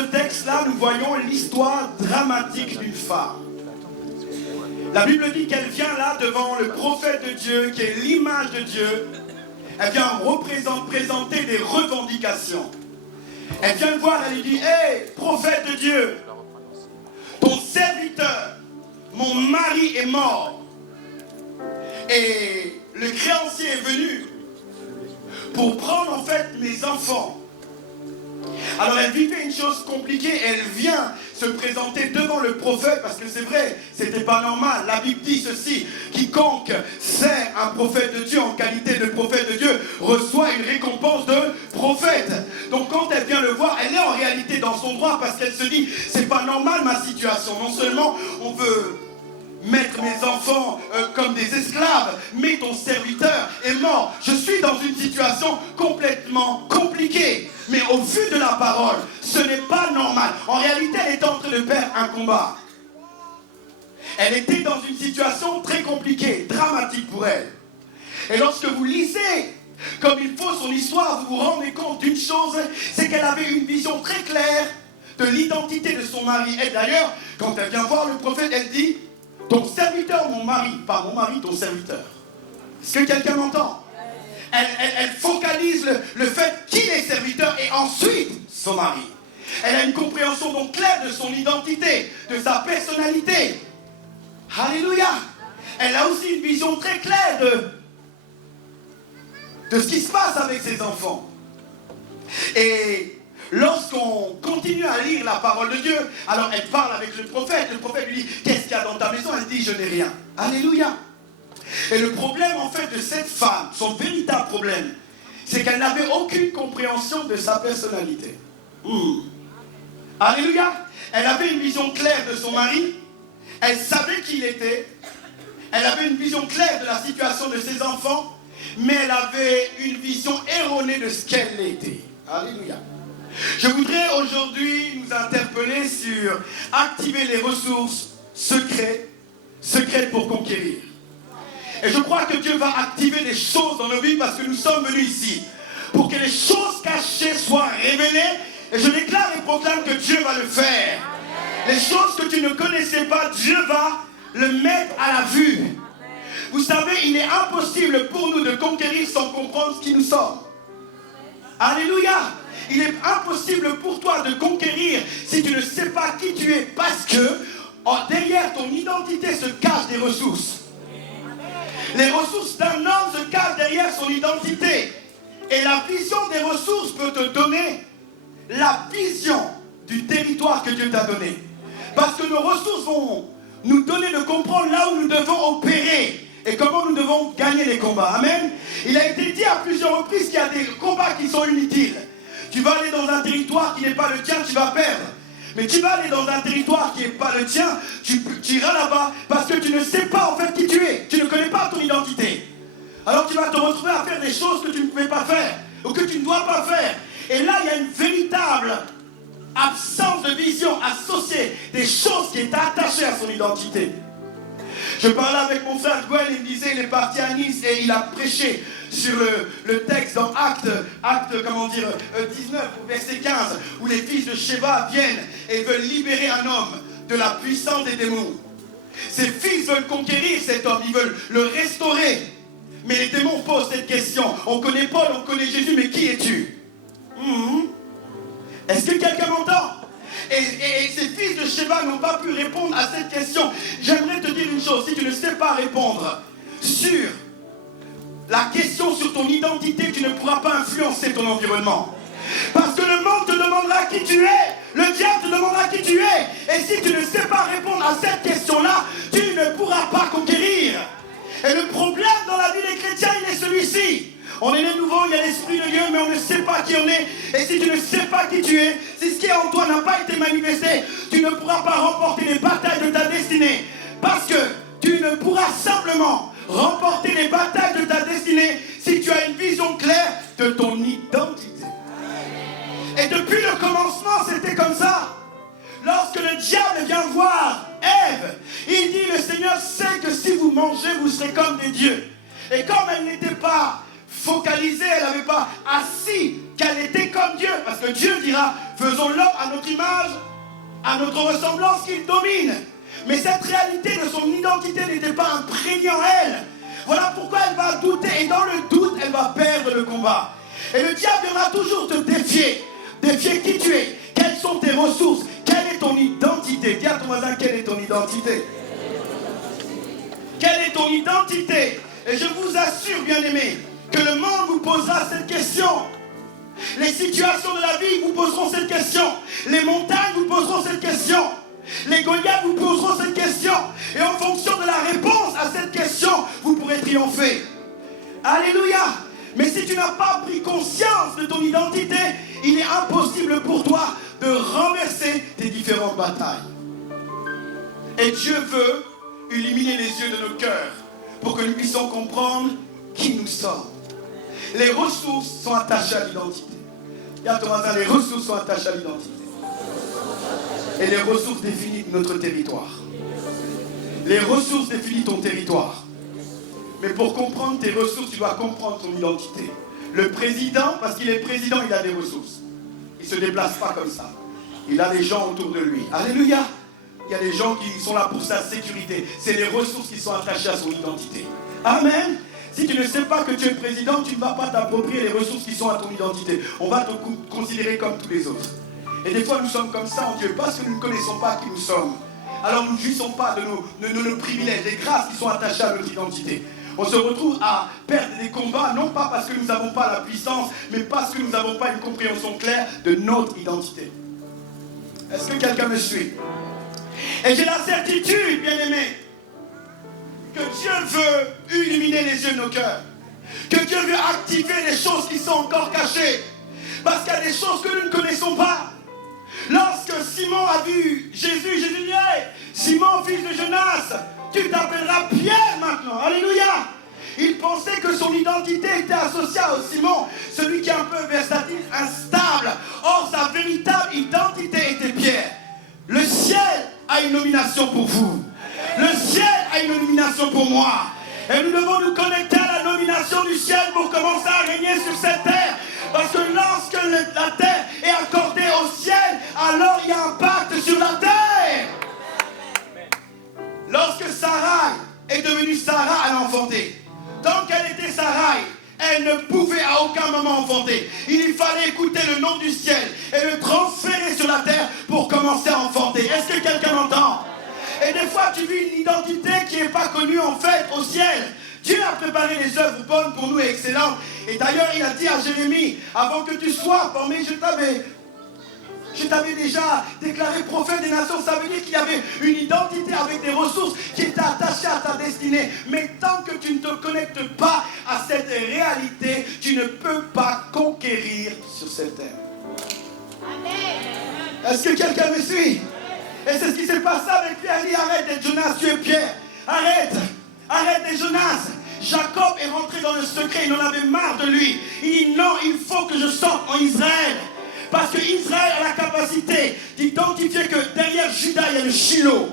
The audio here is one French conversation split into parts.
ce texte-là, nous voyons l'histoire dramatique d'une femme. La Bible dit qu'elle vient là devant le prophète de Dieu, qui est l'image de Dieu. Elle vient présenter des revendications. Elle vient le voir, elle lui dit, « Hé, prophète de Dieu, ton serviteur, mon mari est mort. Et le créancier est venu pour prendre en fait mes enfants. » Alors elle vivait une chose compliquée, elle vient se présenter devant le prophète, parce que c'est vrai, c'était pas normal. La Bible dit ceci, quiconque sert un prophète de Dieu en qualité de prophète de Dieu reçoit une récompense de prophète. Donc quand elle vient le voir, elle est en réalité dans son droit, parce qu'elle se dit, c'est pas normal ma situation. Non seulement on veut mettre mes enfants comme des esclaves, mais ton serviteur est mort. Je suis dans une situation complètement compliquée. Mais au vu de la parole, ce n'est pas normal. En réalité, elle était en train de perdre un combat. Elle était dans une situation très compliquée, dramatique pour elle. Et lorsque vous lisez comme il faut son histoire, vous vous rendez compte d'une chose, c'est qu'elle avait une vision très claire de l'identité de son mari. Et d'ailleurs, quand elle vient voir le prophète, elle dit, ton serviteur, mon mari, pas mon mari, ton serviteur. Est-ce que quelqu'un m'entend? Elle focalise le fait qu'il est serviteur et ensuite son mari. Elle a une compréhension donc claire de son identité, de sa personnalité. Alléluia. Elle a aussi une vision très claire de ce qui se passe avec ses enfants. Et lorsqu'on continue à lire la parole de Dieu, alors elle parle avec le prophète lui dit, qu'est-ce qu'il y a dans ta maison? Elle dit, je n'ai rien. Alléluia. Et le problème en fait de cette femme, son véritable problème, c'est qu'elle n'avait aucune compréhension de sa personnalité. Alléluia. Elle avait une vision claire de son mari, elle savait qui il était, elle avait une vision claire de la situation de ses enfants, mais elle avait une vision erronée de ce qu'elle était. Alléluia. Je voudrais aujourd'hui nous interpeller sur activer les ressources secrètes pour conquérir. Et je crois que Dieu va activer des choses dans nos vies parce que nous sommes venus ici pour que les choses cachées soient révélées. Et je déclare et proclame que Dieu va le faire. Les choses que tu ne connaissais pas, Dieu va le mettre à la vue. Vous savez, il est impossible pour nous de conquérir sans comprendre qui nous sommes. Alléluia. Il est impossible pour toi de conquérir si tu ne sais pas qui tu es, parce que derrière ton identité se cachent des ressources. Les ressources d'un homme se cachent derrière son identité. Et la vision des ressources peut te donner la vision du territoire que Dieu t'a donné. Parce que nos ressources vont nous donner de comprendre là où nous devons opérer et comment nous devons gagner les combats. Amen. Il a été dit à plusieurs reprises qu'il y a des combats qui sont inutiles. Tu vas aller dans un territoire qui n'est pas le tien, tu vas perdre. Mais tu vas aller dans un territoire qui n'est pas le tien, tu iras là-bas parce que tu ne sais pas en fait qui tu es. Tu ne connais pas ton identité. Alors tu vas te retrouver à faire des choses que tu ne pouvais pas faire ou que tu ne dois pas faire. Et là, il y a une véritable absence de vision associée des choses qui est attachée à son identité. Je parlais avec mon frère Gwen, il me disait, il est parti à Nice et il a prêché sur le texte dans Acte 19, verset 15, où les fils de Sheba viennent et veulent libérer un homme de la puissance des démons. Ces fils veulent conquérir cet homme, ils veulent le restaurer. Mais les démons posent cette question. On connaît Paul, on connaît Jésus, mais qui es-tu? Est-ce que quelqu'un m'entend? Et ces fils de Sheba n'ont pas pu répondre à cette question. J'aimerais te dire une chose, si tu ne sais pas répondre sur la question sur ton identité, tu ne pourras pas influencer ton environnement. Parce que le monde te demandera qui tu es, le diable te demandera qui tu es. Et si tu ne sais pas répondre à cette question-là, tu ne pourras pas conquérir. Et le problème dans la vie des chrétiens, il est celui-ci. On est né nouveau, il y a l'esprit de Dieu, mais on ne sait pas qui on est. Et si tu ne sais pas qui tu es, si ce qui est en toi n'a pas été manifesté, tu ne pourras pas remporter les batailles de ta destinée. Parce que tu ne pourras simplement remporter les batailles de ta destinée si tu as une vision claire de ton identité. Et depuis le commencement, c'était comme ça. Lorsque le diable vient voir Ève, il dit, le Seigneur sait que si vous mangez, vous serez comme des dieux. Et comme elle n'était pas focalisée, elle n'avait pas assis qu'elle était comme Dieu. Parce que Dieu dira, faisons l'homme à notre image, à notre ressemblance qu'il domine. Mais cette réalité de son identité n'était pas imprégnée en elle. Voilà pourquoi elle va douter. Et dans le doute, elle va perdre le combat. Et le diable viendra toujours te défier. Défier qui tu es. Quelles sont tes ressources. Quelle est ton identité. Dis à ton voisin, quelle est ton identité. Quelle est ton identité. Et je vous assure, bien-aimés, que le monde vous posera cette question. Les situations de la vie vous poseront cette question. Les montagnes vous poseront cette question. Les Goliaths vous poseront cette question. Et en fonction de la réponse à cette question, vous pourrez triompher. Alléluia. Mais si tu n'as pas pris conscience de ton identité, il est impossible pour toi de renverser tes différentes batailles. Et Dieu veut illuminer les yeux de nos cœurs pour que nous puissions comprendre qui nous sommes. Les ressources sont attachées à l'identité. Les ressources sont attachées à l'identité. Et les ressources définissent notre territoire. Les ressources définissent ton territoire. Mais pour comprendre tes ressources, tu dois comprendre ton identité. Le président, parce qu'il est président, il a des ressources. Il ne se déplace pas comme ça. Il a des gens autour de lui. Alléluia. Il y a des gens qui sont là pour sa sécurité. C'est les ressources qui sont attachées à son identité. Amen. Si tu ne sais pas que tu es président, tu ne vas pas t'approprier les ressources qui sont à ton identité. On va te considérer comme tous les autres. Et des fois, nous sommes comme ça en Dieu, parce que nous ne connaissons pas qui nous sommes. Alors nous ne jouissons pas de nos privilèges, des grâces qui sont attachées à notre identité. On se retrouve à perdre des combats, non pas parce que nous n'avons pas la puissance, mais parce que nous n'avons pas une compréhension claire de notre identité. Est-ce que quelqu'un me suit? Et j'ai la certitude, bien-aimé, que Dieu veut illuminer les yeux de nos cœurs. Que Dieu veut activer les choses qui sont encore cachées. Parce qu'il y a des choses que nous ne connaissons pas. Lorsque Simon a vu Jésus dit, hey, Simon, fils de Jonas, tu t'appelleras Pierre maintenant. Alléluia. Il pensait que son identité était associée au Simon, celui qui est un peu versatile, instable. Or, sa véritable identité était Pierre. Le ciel a une nomination pour vous. Le ciel a une nomination pour moi. Et nous devons nous connecter à la nomination du ciel pour commencer à régner sur cette terre. Parce que lorsque la terre est accordée au ciel, alors il y a un pacte sur la terre. Lorsque Sarai est devenue Sarah, elle a enfanté. Tant qu'elle était Sarai, elle ne pouvait à aucun moment enfanter. Il lui fallait écouter le nom du ciel et le transférer sur la terre pour commencer à enfanter. Est-ce que quelqu'un m'entend? Et des fois, tu vis une identité qui n'est pas connue en fait au ciel. Dieu a préparé les œuvres bonnes pour nous et excellentes. Et d'ailleurs, il a dit à Jérémie, avant que tu sois formé, je t'avais déjà déclaré prophète des nations. Ça veut dire qu'il y avait une identité avec des ressources qui étaient attachées à ta destinée. Mais tant que tu ne te connectes pas à cette réalité, tu ne peux pas conquérir sur cette terre. Amen. Est-ce que quelqu'un me suit? Et c'est ce qui s'est passé avec Pierre. Il dit, arrête d'être Jonas, tu es Pierre. Arrête d'être Jonas. Jacob est rentré dans le secret, il en avait marre de lui. Il dit, non, il faut que je sorte en Israël. Parce que Israël a la capacité d'identifier que derrière Judas, il y a le Shiloh.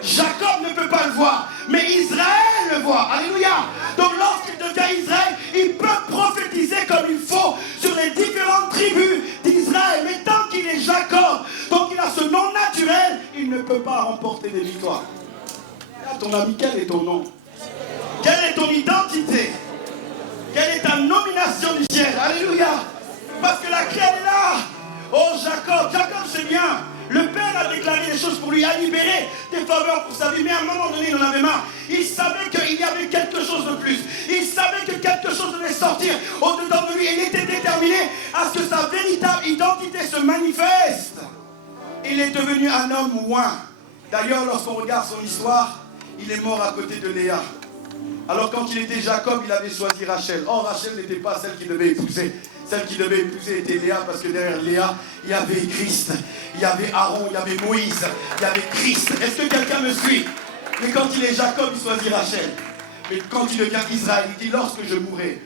Jacob ne peut pas le voir, mais Israël le voit. Alléluia. Donc lorsqu'il devient Israël, il peut prophétiser comme il faut sur les différentes tribus d'Israël. Mais tant qu'il est Jacob, donc il a ce nom naturel, il ne peut pas remporter des victoires. Ton ami, quel est ton nom? Quelle est ton identité? Quelle est ta nomination du ciel? Alléluia. Parce que la clé est là. Oh Jacob c'est bien. Le Père a déclaré des choses pour lui, a libéré des faveurs pour sa vie. Mais à un moment donné, il en avait marre. Il savait qu'il y avait quelque chose de plus. Il savait que quelque chose devait sortir au-dedans de lui. Et il était déterminé à ce que sa véritable identité se manifeste. Il est devenu un homme oint. D'ailleurs, lorsqu'on regarde son histoire, il est mort à côté de Léa. Alors quand il était Jacob, il avait choisi Rachel. Or, Rachel n'était pas celle qu'il devait épouser. Celle qu'il devait épouser était Léa, parce que derrière Léa, il y avait Christ. Il y avait Aaron, il y avait Moïse, il y avait Christ. Est-ce que quelqu'un me suit? Mais quand il est Jacob, il choisit Rachel. Mais quand il devient Israël, il dit, lorsque je mourrai,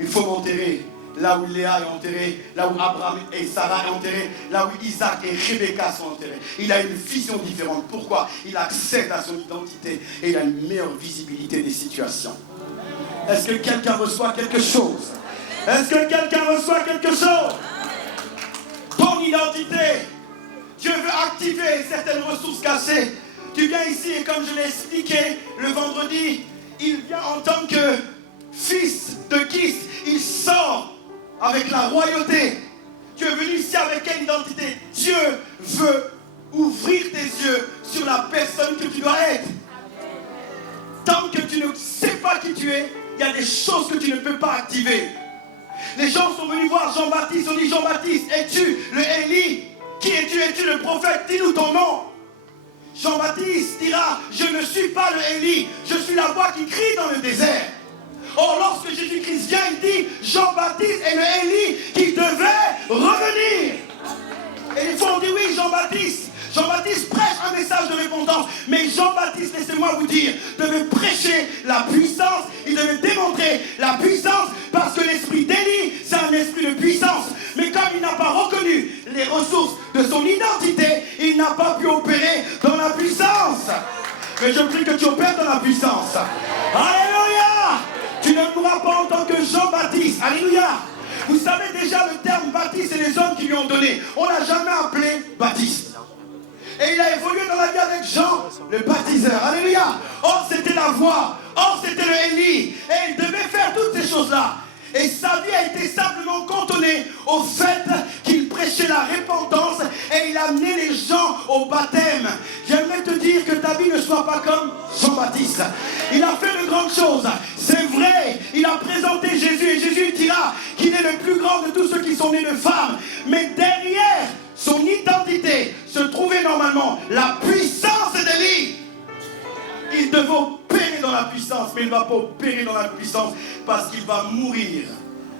il faut m'enterrer là où Léa est enterrée, là où Abraham et Sarah sont enterrés, là où Isaac et Rebecca sont enterrés. Il a une vision différente. Pourquoi? Il accède à son identité et il a une meilleure visibilité des situations. Est-ce que quelqu'un reçoit quelque chose? Est-ce que quelqu'un reçoit quelque chose? identité. Dieu veut activer certaines ressources cachées. Tu viens ici et comme je l'ai expliqué le vendredi, il vient en tant que fils de Christ. Il sort avec la royauté. Tu es venu ici avec quelle identité? Dieu veut ouvrir tes yeux sur la personne que tu dois être. Tant que tu ne sais pas qui tu es, il y a des choses que tu ne peux pas activer. Les gens sont venus voir Jean-Baptiste, on dit Jean-Baptiste, es-tu le Élie? Qui es-tu? Es-tu le prophète? Dis-nous ton nom. Jean-Baptiste dira, je ne suis pas le Élie, je suis la voix qui crie dans le désert. Or, lorsque Jésus-Christ vient, il dit, Jean-Baptiste est le Élie qui devait revenir. Et les fois on dit, oui, Jean-Baptiste. Jean-Baptiste prêche un message de repentance. Mais Jean-Baptiste, laissez-moi vous dire, devait prêcher la puissance. Il devait démontrer la puissance parce que l'esprit d'Élie, c'est un esprit de puissance. Mais comme il n'a pas reconnu les ressources de son identité, il n'a pas pu opérer dans la puissance. Mais je prie que tu opères dans la puissance. Alléluia! Tu ne mourras pas en tant que Jean-Baptiste. Alléluia! Vous savez déjà le terme Baptiste, c'est les hommes qui lui ont donné. On n'a jamais appelé Baptiste. Et il a évolué dans la vie avec Jean, le baptiseur. Alléluia. Or, c'était la voix. Or, c'était le Élie. Et il devait faire toutes ces choses-là. Et sa vie a été simplement cantonnée au fait qu'il prêchait la repentance et il a amené les gens au baptême. J'aimerais te dire que ta vie ne soit pas comme Jean-Baptiste. Il a fait de grandes choses. C'est vrai, il a présenté Jésus et Jésus dira qu'il est le plus grand de tous ceux qui sont nés de femmes. Mais derrière son identité se trouvait normalement la puissance d'Élie. Il devait opérer dans la puissance, mais il ne va pas opérer dans la puissance parce qu'il va mourir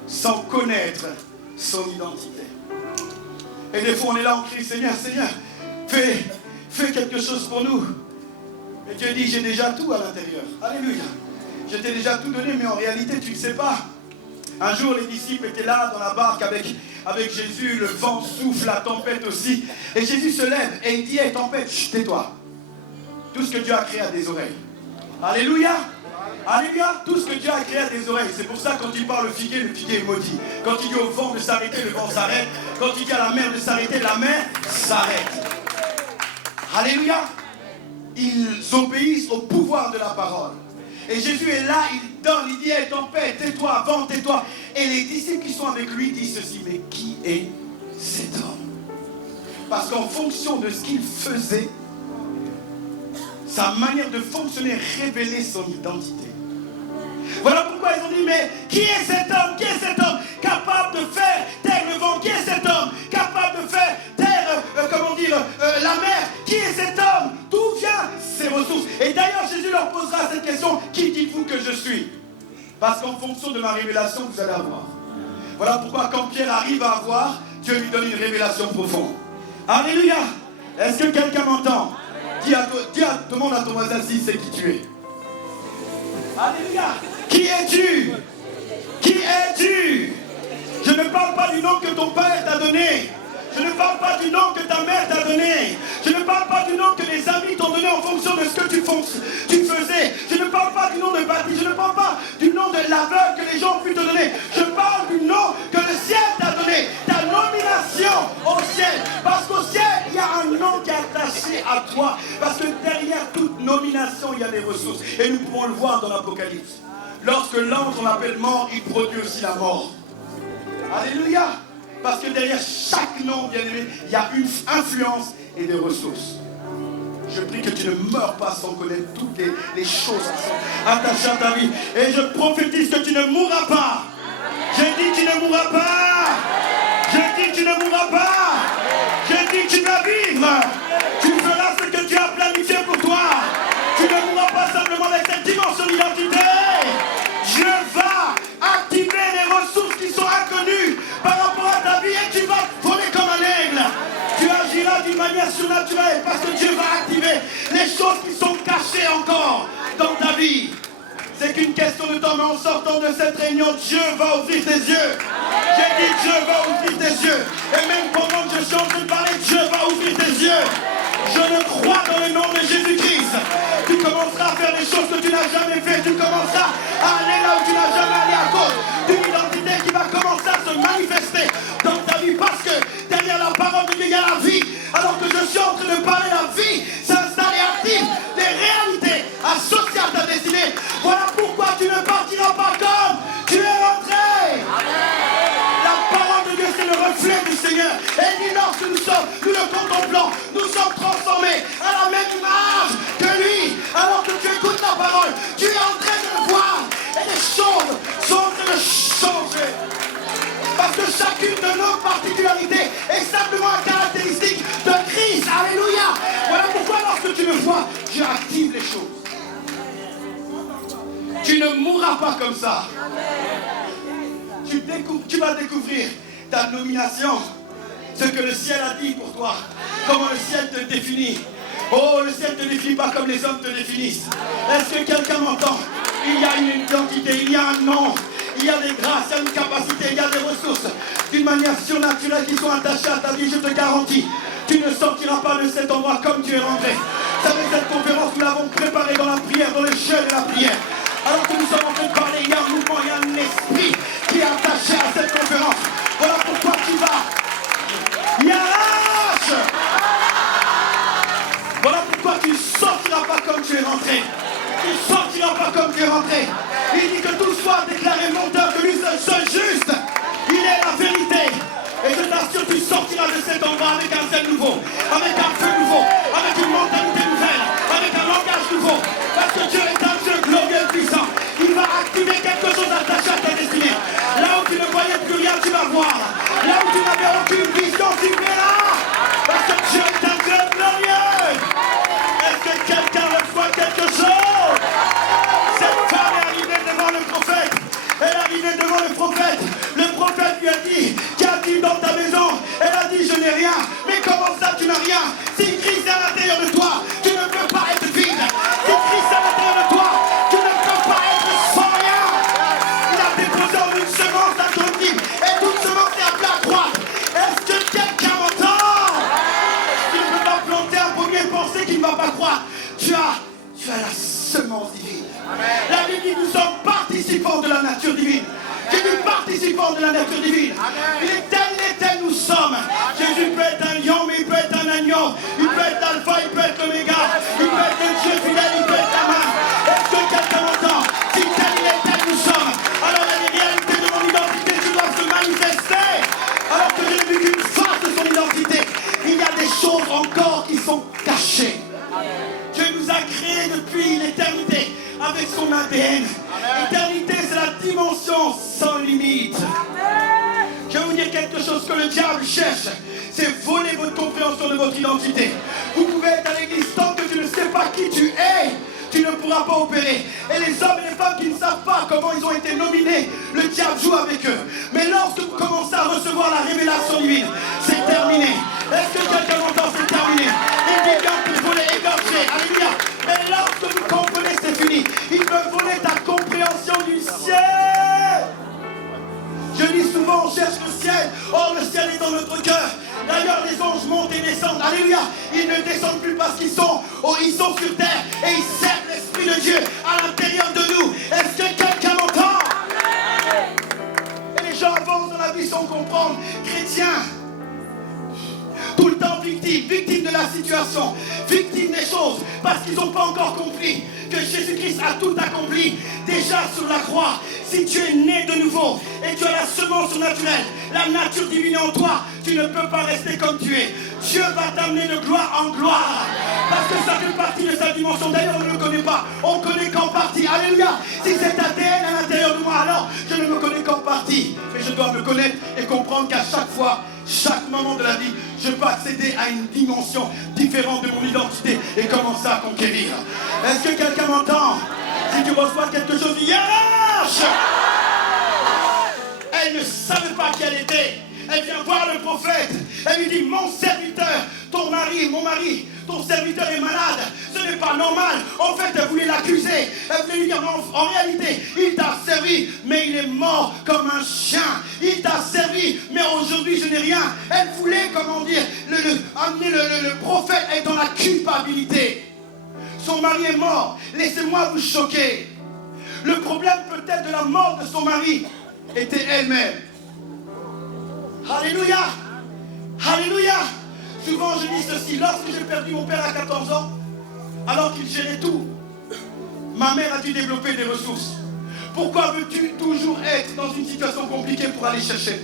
sans connaître son identité. Et des fois on est là, on crie, Seigneur, Seigneur, fais quelque chose pour nous. Et Dieu dit, j'ai déjà tout à l'intérieur. Alléluia. Je t'ai déjà tout donné, mais en réalité tu ne sais pas. Un jour les disciples étaient là dans la barque avec Jésus, le vent souffle, la tempête aussi. Et Jésus se lève et il dit, hey, tempête, tais-toi. Tout ce que Dieu a créé a des oreilles. Alléluia. Alléluia. Tout ce que Dieu a créé a des oreilles. C'est pour ça quand il parle le figuier est maudit. Quand il dit au vent de s'arrêter, le vent s'arrête. Quand il dit à la mer de s'arrêter, la mer s'arrête. Alléluia. Ils obéissent au pouvoir de la parole. Et Jésus est là, il donne, il dit, hey, tempête, tais-toi, vent, tais-toi. Et les disciples qui sont avec lui disent ceci, mais qui est cet homme? Parce qu'en fonction de ce qu'il faisait, sa manière de fonctionner révélait son identité. Voilà pourquoi ils ont dit, mais qui est cet homme? Qui est cet homme capable de faire taire le vent? Qui est cet homme capable de faire taire, la mer? Qui est cet homme? D'où viennent ses ressources? Et d'ailleurs, Jésus leur posera cette question, qui dites-vous que je suis? Parce qu'en fonction de ma révélation, vous allez avoir. Voilà pourquoi quand Pierre arrive à avoir, Dieu lui donne une révélation profonde. Alléluia. Est-ce que quelqu'un m'entend? Demande à ton voisin s'il sait qui tu es. Alléluia. Qui es-tu? Qui es-tu? Je ne parle pas du nom que ton père t'a donné. Je ne parle pas du nom que ta mère t'a donné. Je ne parle pas du nom que les amis t'ont donné en fonction de ce que tu faisais. Je ne parle pas du nom de Baptiste. Je ne parle pas du nom de l'aveugle que les gens ont pu te donner. Je parle du nom que le ciel t'a donné. Ta nomination au ciel. Parce qu'au ciel, il y a un nom qui est attaché à toi. Parce que derrière toute nomination, il y a des ressources. Et nous pouvons le voir dans l'Apocalypse. Lorsque l'ange, on l'appelle mort, il produit aussi la mort. Alléluia. Parce que derrière chaque nom, bien aimé, il y a une influence et des ressources. Je prie que tu ne meurs pas sans connaître toutes les choses qui sont attachées à ta vie. Et je prophétise que tu ne mourras pas. Je dis que tu ne mourras pas. Je dis que tu ne mourras pas. Je dis que tu vas vivre. Tu feras ce que tu as planifié pour toi. Tu ne mourras pas simplement avec cette dimension d'identité. Dieu va activer les ressources qui sont inconnues par rapport à ta vie et tu vas voler comme un aigle. Tu agiras d'une manière surnaturelle parce que Dieu va activer les choses qui sont cachées encore dans ta vie. C'est qu'une question de temps, mais en sortant de cette réunion, Dieu va ouvrir tes yeux. J'ai dit Dieu va ouvrir tes yeux. Et même pendant que je suis en train de parler, Dieu va ouvrir tes yeux. Je le crois dans le nom de Jésus-Christ. Tu commenceras à faire des choses que tu n'as jamais fait. Tu commenceras à aller là où tu n'as jamais allé à cause d'une identité qui va commencer à se manifester dans ta vie. Parce que derrière la parole de Dieu, vie. Alors que je suis en train de parler la vie, s'installer active, des réalités associées à ta destinée. Voilà pourquoi tu ne partiras pas comme tu es rentré. La parole de Dieu, c'est le reflet du Seigneur. Et dit lorsque nous le contemplons, nous sommes transformés à la même image que lui. Alors que tu écoutes la parole, tu es en train de le voir. Et les choses sont en train de changer. Parce que chacune de nos particularités est simplement une caractéristique de Christ. Alléluia. Voilà pourquoi lorsque tu me vois, je active les choses. Tu ne mourras pas comme ça. Tu vas découvrir ta nomination. Ce que le ciel a dit pour toi. Comment le ciel te définit. Oh, le ciel ne te définit pas comme les hommes te définissent. Est-ce que quelqu'un m'entend? Il y a une identité, il y a un nom. Il y a des grâces, il y a une capacité, il y a des ressources d'une manière surnaturelle qui sont attachées à ta vie, je te garantis. Tu ne sortiras pas de cet endroit comme tu es rentré. Vous savez, cette conférence, nous l'avons préparée dans la prière, dans le jeûne et la prière. Alors que nous sommes en train de parler, il y a un mouvement, il y a un esprit qui est attaché à cette conférence. Voilà pourquoi tu vas. Il y a l'âge. Voilà pourquoi tu ne sortiras pas comme tu es rentré. Tu ne sortiras pas comme tu es rentré. Il dit que tout soit déclaré monteur de lui seul juste. Il est la vérité. Et je t'assure, tu sortiras de cet endroit avec un zèle nouveau, avec un feu nouveau, avec une mentalité nouvelle, avec un langage nouveau. Parce que Dieu est un Dieu glorieux et puissant. Il va activer quelque chose attaché à ta destinée. Là où tu ne voyais plus rien, tu vas voir. Là où tu n'avais aucune vision, tu verras. Parce que Dieu est un Dieu glorieux. Est-ce que quelqu'un reçoit quelque chose? Cette femme est arrivée devant le prophète. Elle est arrivée devant le prophète. Le prophète lui a dit, qu'as-tu dans ta maison? Elle a dit, je n'ai rien. Mais comment ça, tu n'as rien? Si Christ est à l'intérieur de toi, tu ne peux pas être vide. Si Christ est à l'intérieur de toi, tu ne peux pas être sans rien. Il a déposé en une semence à ton type. Et toute semence est appelée à croître. Est-ce que quelqu'un m'entend? Tu ne peux pas planter un pommier et penser qu'il ne va pas croître. Tu as la semence divine. La Bible dit, nous sommes participants de la nature divine. J'ai dit participants de la nature divine. Il est tel, nous sommes. Jésus peut être un lion, mais il peut être un agneau. Il peut être alpha, il peut être l'oméga. Il peut être un Dieu fidèle, il peut être la main. Est-ce que quelqu'un m'entend? Si tel, nous sommes. Alors il y a des réalités de mon identité qui doivent se manifester. Alors que je n'ai vu qu'une face de son identité. Il y a des choses encore qui sont cachées. Dieu nous a créés depuis l'éternité avec son ADN. L'éternité, c'est la dimension sans limite. Je vais vous dire quelque chose que le diable cherche. C'est voler votre compréhension de votre identité. Vous pouvez être à l'église tant que tu ne sais pas qui tu es. Tu ne pourras pas opérer. Et les hommes et les femmes qui ne savent pas comment ils ont été nominés, le diable joue avec eux. Mais lorsque vous commencez à recevoir la révélation divine, c'est terminé. Est-ce que quelqu'un m'entend? C'est terminé. Il dit bien que vous voulez égorger. Alléluia. Mais lorsque vous comprenez, c'est fini. Il veut voler ta compréhension du ciel. Je dis souvent, on cherche le ciel. Or, le ciel est dans notre cœur. D'ailleurs, les anges montent et descendent. Alléluia. Ils ne descendent plus parce qu'ils sont sur terre. Et ils servent l'Esprit de Dieu à l'intérieur de nous. Est-ce que quelqu'un m'entend? Et les gens avancent dans la vie sans comprendre. Chrétiens, tout le temps victimes de la situation, victimes des choses, parce qu'ils n'ont pas encore compris que Jésus-Christ a tout accompli déjà sur la croix. Si tu es né de nouveau et tu as la semence surnaturelle, la nature divine en toi, tu ne peux pas rester comme tu es. Dieu va t'amener de gloire en gloire, parce que ça fait partie de sa dimension. D'ailleurs, on ne le connaît pas, on ne connaît qu'en partie. Alléluia. Si c'est ADN à l'intérieur de moi, alors je ne me connais qu'en partie. Mais je dois me connaître et comprendre qu'à chaque fois, chaque moment de la vie, je peux accéder à une dimension différente de mon identité et commencer à conquérir. Est-ce que quelqu'un m'entend? Si tu reçois quelque chose, hiérarche! Elle ne savait pas qui elle était. Elle vient voir le prophète. Elle lui dit, mon serviteur, mon mari, ton serviteur est malade. Ce n'est pas normal. En fait, elle voulait l'accuser. Elle voulait lui dire, non, en réalité, il t'a servi, mais il est mort comme un chien. Il t'a servi, mais aujourd'hui, je n'ai rien. Elle voulait, comment dire, amener le prophète à être dans la culpabilité. Son mari est mort. Laissez-moi vous choquer. Le problème peut-être de la mort de son mari était elle-même. Alléluia. Alléluia. Souvent je dis ceci, lorsque j'ai perdu mon père à 14 ans, alors qu'il gérait tout, ma mère a dû développer des ressources. Pourquoi veux-tu toujours être dans une situation compliquée pour aller chercher?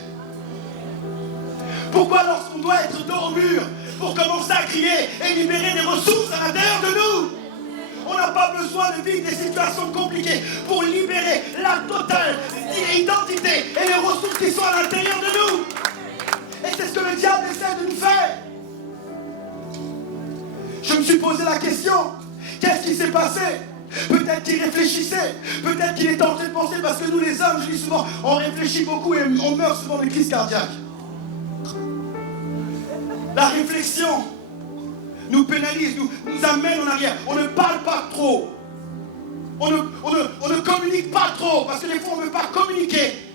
Pourquoi lorsqu'on doit être dos au mur pour commencer à crier et libérer des ressources à l'intérieur de nous? On n'a pas besoin de vivre des situations compliquées pour libérer la totale identité et les ressources qui sont à l'intérieur de nous. Et c'est ce que le diable essaie de nous faire. Je me suis posé la question, qu'est-ce qui s'est passé? Peut-être qu'il réfléchissait, peut-être qu'il était en train de penser, parce que nous les hommes, je dis souvent, on réfléchit beaucoup et on meurt souvent de crise cardiaque. La réflexion nous pénalise, nous amène en arrière. On ne parle pas trop. On ne communique pas trop, parce que des fois on ne veut pas communiquer.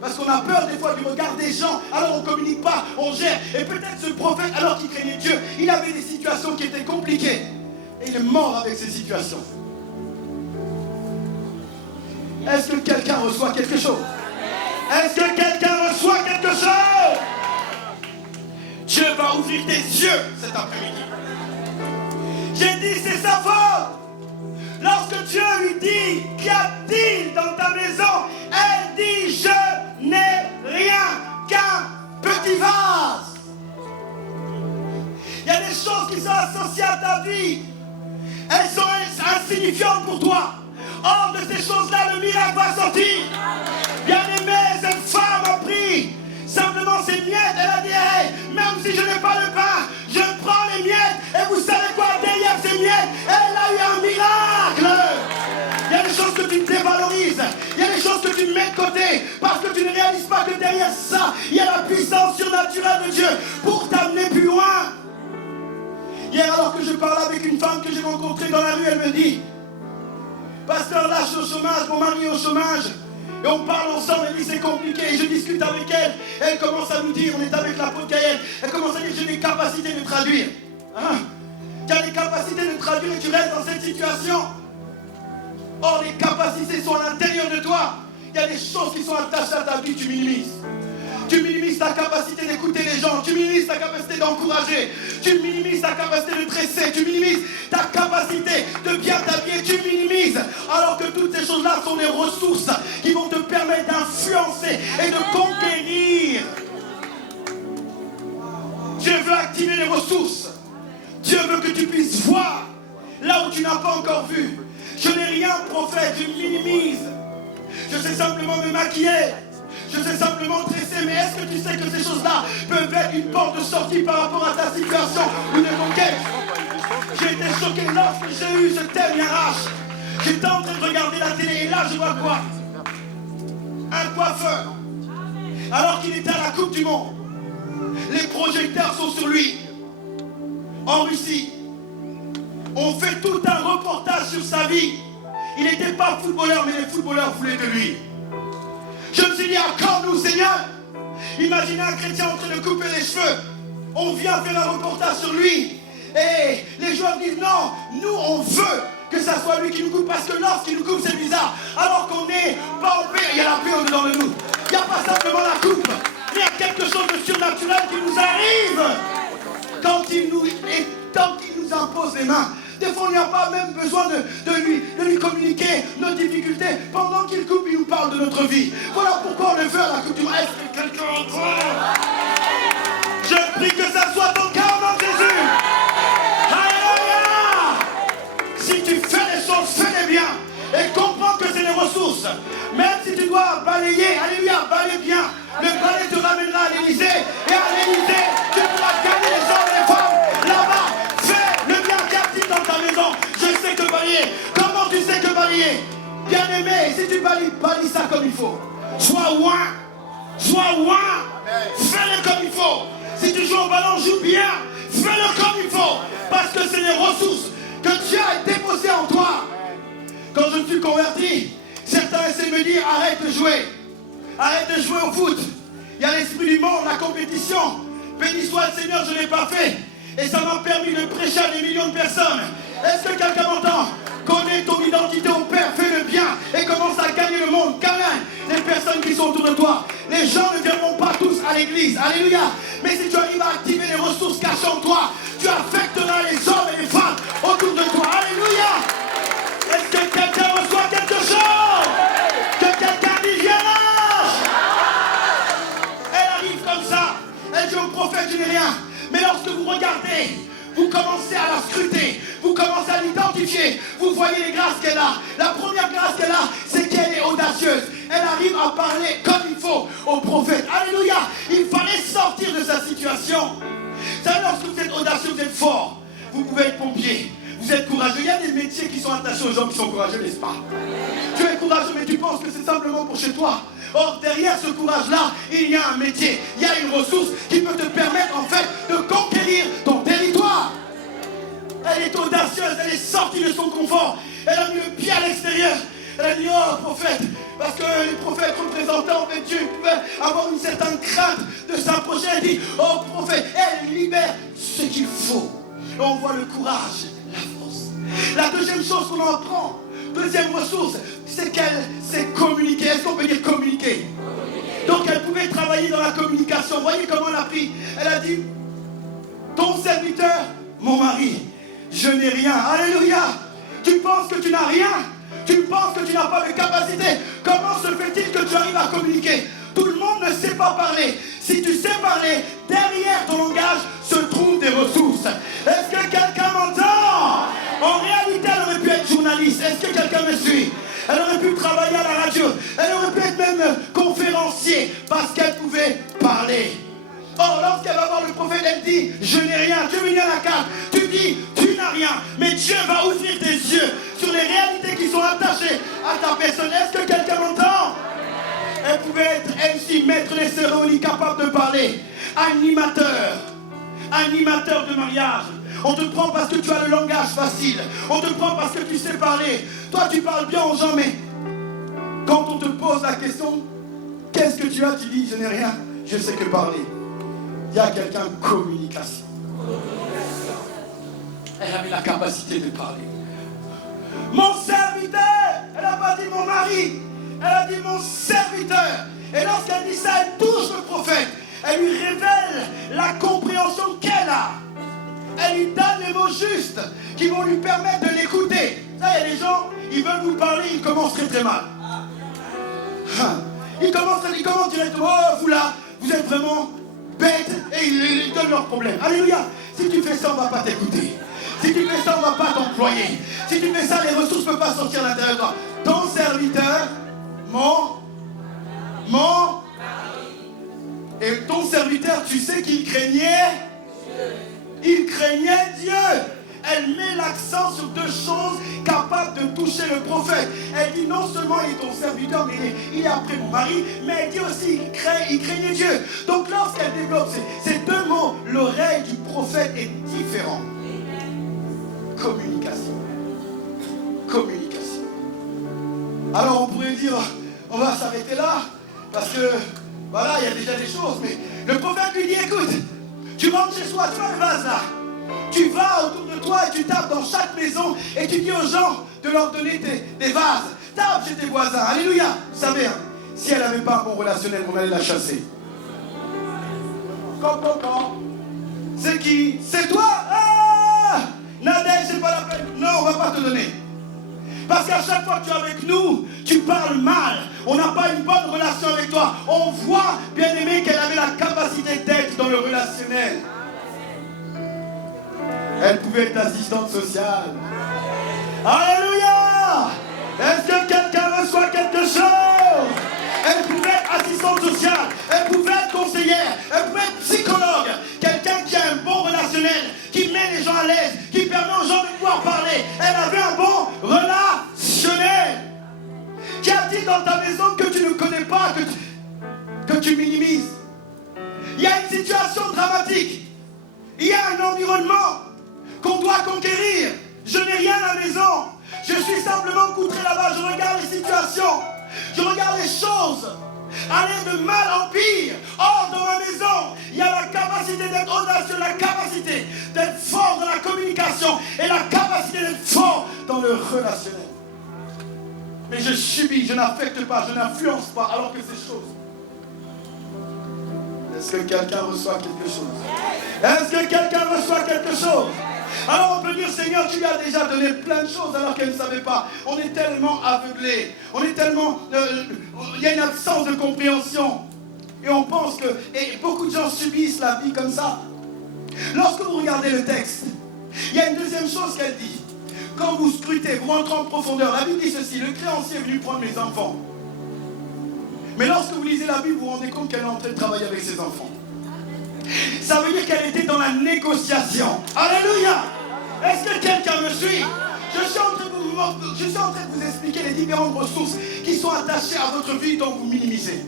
Parce qu'on a peur des fois du regard des gens, alors on ne communique pas, on gère. Et peut-être ce prophète, alors qu'il craignait Dieu, il avait des situations qui étaient compliquées. Et il est mort avec ces situations. Est-ce que quelqu'un reçoit quelque chose? Est-ce que quelqu'un reçoit quelque chose? Dieu va ouvrir tes yeux cet après-midi. J'ai dit c'est sa faute. Lorsque Dieu lui dit, qu'y a-t-il dans ta maison? Elle dit, je n'ai rien qu'un petit vase. Il y a des choses qui sont associées à ta vie. Elles sont insignifiantes pour toi. Hors de ces choses-là, le miracle va sortir. Bien-aimé, cette femme a pris simplement ses miettes. Elle a dit, hey, même si je n'ai pas le pain, je prends les miettes. Et vous savez quoi, derrière ces miettes, elle a eu un miracle. Il y a des choses que tu dévalorises. Il y a des choses que tu mets de côté. Parce que tu ne réalises pas que derrière ça, il y a la puissance surnaturelle de Dieu pour t'amener plus loin. Hier, alors que je parlais avec une femme que j'ai rencontrée dans la rue, elle me dit, pasteur, là, je suis au chômage, mon mari est au chômage. Et on parle ensemble, elle dit c'est compliqué. Et je discute avec elle. Elle commence à nous dire, on est avec l'apôtre Gaël. Elle commence à dire, j'ai des capacités de traduire. Hein? Tu as des capacités de traduire et tu restes dans cette situation. Or, les capacités sont à l'intérieur de toi. Il y a des choses qui sont attachées à ta vie, tu minimises. Tu minimises ta capacité d'écouter les gens. Tu minimises ta capacité d'encourager. Tu minimises ta capacité de dresser. Tu minimises ta capacité de bien t'habiller. Tu minimises. Alors que toutes ces choses-là sont des ressources qui vont te permettre d'influencer et de conquérir. Dieu veut activer les ressources. Dieu veut que tu puisses voir là où tu n'as pas encore vu. Je n'ai rien, prophète. Je minimise. Je sais simplement me maquiller. Je sais simplement dresser, mais est-ce que tu sais que ces choses-là peuvent être une porte de sortie par rapport à ta situation ou de conquête? J'ai été choqué lorsque j'ai eu ce thème RH. J'étais en train de regarder la télé et là je vois quoi? Un coiffeur. Alors qu'il était à la Coupe du Monde. Les projecteurs sont sur lui. En Russie. On fait tout un reportage sur sa vie. Il n'était pas footballeur, mais les footballeurs voulaient de lui. Je me suis dit, encore nous, Seigneur. Imaginez un chrétien en train de couper les cheveux. On vient faire un reportage sur lui. Et les joueurs disent, non, nous, on veut que ça soit lui qui nous coupe. Parce que lorsqu'il nous coupe, c'est bizarre. Alors qu'on n'est pas en paix, il y a la paix dedans de nous. Il n'y a pas simplement la coupe. Mais il y a quelque chose de surnaturel qui nous arrive. Quand il nous impose les mains. Des fois, on n'a pas même besoin de lui communiquer nos difficultés. Pendant qu'il coupe, il nous parle de notre vie. Voilà pourquoi on le veut à la Coupe du Monde. Est-ce que quelqu'un entend? Je prie que ça soit ton cas au nom de Jésus. Alléluia. Si tu fais les choses, fais-les bien. Et comprends que c'est les ressources. Même si tu dois balayer, alléluia, balaye bien. Le balai te ramènera à l'Élysée. Et à l'Élysée, tu pourras gagner les hommes et les femmes. Là-bas, fais le bien captif dans ta maison. Je sais que balayer. Comment tu sais que balayer? Bien aimé, si tu balayes, balaye ça comme il faut. Sois loin. Sois loin. Fais-le comme il faut. Si tu joues au ballon, joue bien. Fais-le comme il faut. Parce que c'est les ressources que Dieu a déposées en toi. Quand je me suis converti, certains essaient de me dire arrête de jouer. Arrête de jouer au foot. Il y a l'esprit du monde, la compétition. Béni soit le Seigneur, je ne l'ai pas fait. Et ça m'a permis de prêcher à des millions de personnes. Est-ce que quelqu'un m'entend? Connais ton identité au Père, fais le bien et commence à gagner le monde. Quand même, les personnes qui sont autour de toi. Les gens ne viendront pas tous à l'église. Alléluia. Mais si tu arrives à activer les ressources cachées en toi, tu affecteras les hommes et les femmes autour de toi. Alléluia. Est-ce que quelqu'un reçoit quelque chose? Que quelqu'un dit viens là. Elle arrive comme ça. Elle dit au prophète, je n'ai rien. Mais lorsque vous regardez, vous commencez à la scruter, vous commencez à l'identifier, vous voyez les grâces qu'elle a. La première grâce qu'elle a, c'est qu'elle est audacieuse. Elle arrive à parler comme il faut au prophète. Alléluia. Il fallait sortir de sa situation. Vous savez, lorsque vous êtes audacieux, vous êtes fort. Vous pouvez être pompier. Vous êtes courageux. Il y a des métiers qui sont attachés aux gens qui sont courageux, n'est-ce pas? Tu es courageux, mais tu penses que c'est simplement pour chez toi. Or, derrière ce courage-là, il y a un métier. Il y a une ressource qui peut te permettre, en fait, de conquérir ton territoire. Elle est audacieuse, elle est sortie de son confort. Elle a mis le pied à l'extérieur. Elle a dit, oh, prophète, parce que les prophètes représentaient en fait Dieu, ils pouvaient avoir une certaine crainte de s'approcher. Elle dit, oh, prophète, elle libère ce qu'il faut. Et on voit le courage, la force. La deuxième chose qu'on en apprend, deuxième ressource, c'est qu'elle sait communiquer. Est-ce qu'on peut dire communiquer? Donc elle pouvait travailler dans la communication. Voyez comment elle a pris. Elle a dit, ton serviteur, mon mari, je n'ai rien. Alléluia. Tu penses que tu n'as rien? Tu penses que tu n'as pas de capacité? Comment se fait-il que tu arrives à communiquer? Tout le monde ne sait pas parler. Si tu sais parler, derrière ton langage se trouvent des ressources. Est-ce que quelqu'un m'entend? En réalité, elle aurait pu être journaliste. Est-ce que quelqu'un me suit? Elle aurait pu travailler à la radio. Elle aurait pu être même conférencier parce qu'elle pouvait parler. Or, lorsqu'elle va voir le prophète, elle dit, je n'ai rien. Tu es venu à la carte. Tu dis, tu n'as rien. Mais Dieu va ouvrir tes yeux sur les réalités qui sont attachées à ta personne. Est-ce que quelqu'un m'entend? Elle pouvait être MC, maître des cérémonies, capable de parler. Animateur de mariage. On te prend parce que tu as le langage facile. On te prend parce que tu sais parler. Toi, tu parles bien aux gens, mais quand on te pose la question, qu'est-ce que tu as? Tu dis, je n'ai rien. Je sais que parler. Il y a quelqu'un de communication. Elle avait la capacité de parler. Mon serviteur, elle n'a pas dit mon mari, elle a dit mon serviteur. Et lorsqu'elle dit ça, elle touche le prophète. Elle lui révèle la compréhension qu'elle a. Elle lui donne les mots justes qui vont lui permettre de l'écouter. Ça, il y a des gens, ils veulent vous parler, ils commencent très très mal. Ils commencent directement, oh vous là, vous êtes vraiment bêtes, et ils donnent leurs problèmes. Alléluia. Si tu fais ça, on ne va pas t'écouter. Si tu fais ça, on ne va pas t'employer. Si tu fais ça, les ressources ne peuvent pas sortir à l'intérieur de toi. Ton serviteur, et ton serviteur, tu sais qu'il craignait Dieu. Il craignait Dieu. Elle met l'accent sur deux choses capables de toucher le prophète. Elle dit non seulement il est ton serviteur, mais il est après mon mari, mais elle dit aussi il craignait Dieu. Donc lorsqu'elle développe ces deux mots, l'oreille du prophète est différente. Communication. Alors on pourrait dire, on va s'arrêter là, parce que voilà, il y a déjà des choses, mais le prophète lui dit, écoute, tu rentres chez soi, tu vois le vase là. Tu vas autour de toi et tu tapes dans chaque maison et tu dis aux gens de leur donner des vases. Tape chez tes voisins. Alléluia. Vous savez, hein, si elle n'avait pas un bon relationnel, on allait la chasser. Quand. C'est qui? C'est toi? Ah, Nadège, c'est pas la peine. Non, on va pas te donner. Parce qu'à chaque fois que tu es avec nous, tu parles mal. On n'a pas une bonne relation avec toi. On voit, bien aimé, qu'elle avait la capacité d'être dans le relationnel. Elle pouvait être assistante sociale. Alléluia! Est-ce que quelqu'un reçoit quelque chose? Elle pouvait être assistante sociale. Elle pouvait être conseillère. Elle pouvait être psychologue. Quelqu'un qui a un bon relationnel, qui met les gens à l'aise, qui permet aux gens de pouvoir parler. Elle avait un bon relationnel. Qui a dit dans ta maison que tu ne connais pas, que tu minimises. Il y a une situation dramatique. Il y a un environnement qu'on doit conquérir. Je n'ai rien à la maison. Je suis simplement coutré là-bas. Je regarde les situations. Je regarde les choses. Aller de mal en pire. Or, dans ma maison, il y a la capacité d'être audacieux, la capacité d'être fort dans la communication et la capacité d'être fort dans le relationnel. mais je subis, je n'affecte pas, je n'influence pas, alors que ces choses. Est-ce que quelqu'un reçoit quelque chose? Est-ce que quelqu'un reçoit quelque chose? Alors on peut dire, Seigneur, tu lui as déjà donné plein de choses alors qu'elle ne savait pas. On est tellement aveuglés, on est tellement... il y a une absence de compréhension. Et on pense que... Et beaucoup de gens subissent la vie comme ça. Lorsque vous regardez le texte, il y a une deuxième chose qu'elle dit. Quand vous scrutez, vous rentrez en profondeur, la Bible dit ceci, le créancier est venu prendre mes enfants. Mais lorsque vous lisez la Bible, vous vous rendez compte qu'elle est en train de travailler avec ses enfants. Ça veut dire qu'elle était dans la négociation. Alléluia! Est-ce que quelqu'un me suit? Je suis en train de vous expliquer les différentes ressources qui sont attachées à votre vie dont vous minimisez.